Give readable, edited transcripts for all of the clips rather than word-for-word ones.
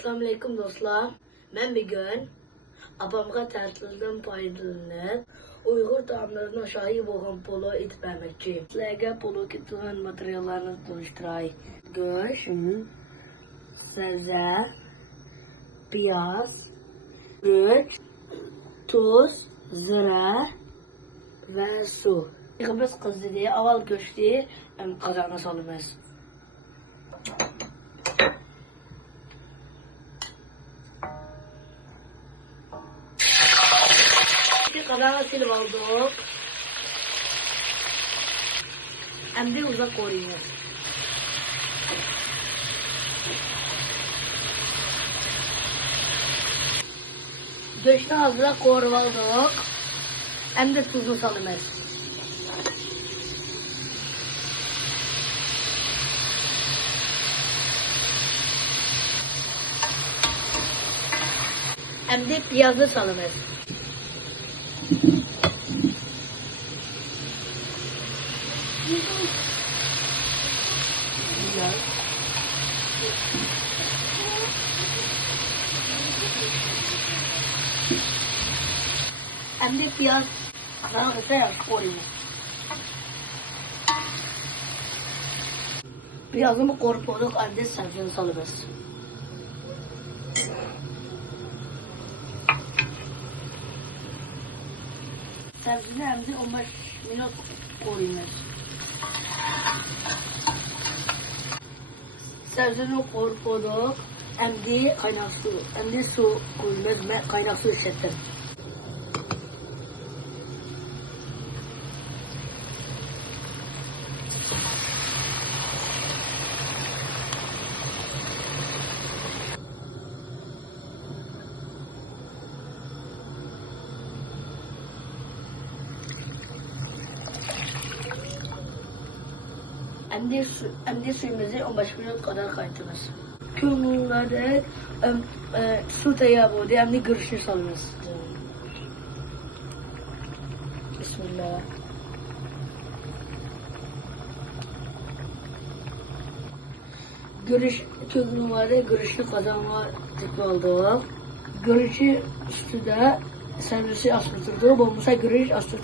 Assalamualaikum dostlar. Ben bir gün apamga tətildən faydalanıb Uyghur taamlarına şahit olan polo etmemekçiyim. Sizlerge polo kituğun materyallarını tanıştırayım. Göç, sebze, piyaz, güç, tuz, zira ve su. Biz kızdı diye aval göçtü kazana salımız. Kazana silip aldık. Hem de uzak koruyor. Döşte hazıra korup aldık. Hem de tuzlu salımız. Hem de piyazlı salımız. Güzel. Hem de piyaz daha güzel koyuyor. Piyazımı korpoluk hem de sebzeni salımız. Sebzini hem de 15 minut koyuyoruz. Sebzini korpoluk hem de kaynak su, hem de su koyuyoruz. Ben kaynak su hissettim. Hem de suyumuzu 15 minut kadar kaynatırız. Kömürlerde su tayağı oldu hem de güreşi salırız. Bismillah. Kömürlerde güreşi kazanma tekrar aldık. Güreşi üstünde servisi asıltırdı. Bombusa güreş asıl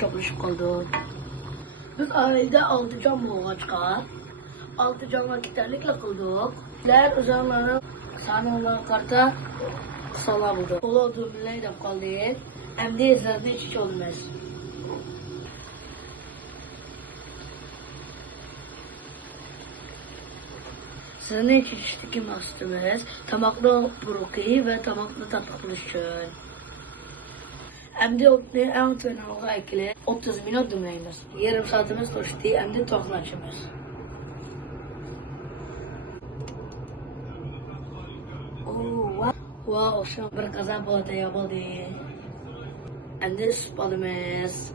çaplaşıp kaldı. Biz ailede 6 cam boğaçka, 6 cama gitarlıkla kıldık. Sizler üzerlerine sanırlar karta sala buldu. Ola ödümlüğe de kaldı. Hem de izlerinde hiç olmaz. Sizin için içteki mastımız, tamaklı broki ve tamaklı tatlı için. Hem de en tırnağı ekle 30 minut demleyimiz. Yarım saatimiz koştu hem de tohlaşımız. Wow, şu bir kazan polata yapıldı. Hem de spalımız.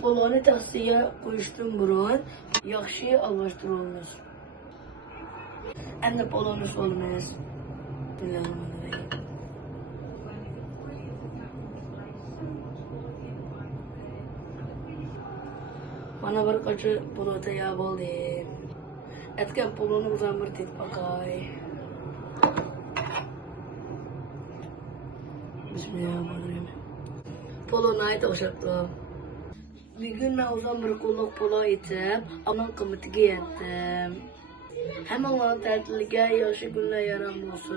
Polonu tahtaya koyuştum burun. Yaxşı alıştırılmış. Hem de polonu spalımız. Mana bir kaçı polo tayağı oldu. Etken polonu uzan bir tet bakay. Bismillahirrahmanirrahim. Polo nayet oşaklı. Bir gün ben uzan bir kulluk polo itip, aman kımıtı giyettim. Hemen bana tatilge yaşı günler yaram olsun.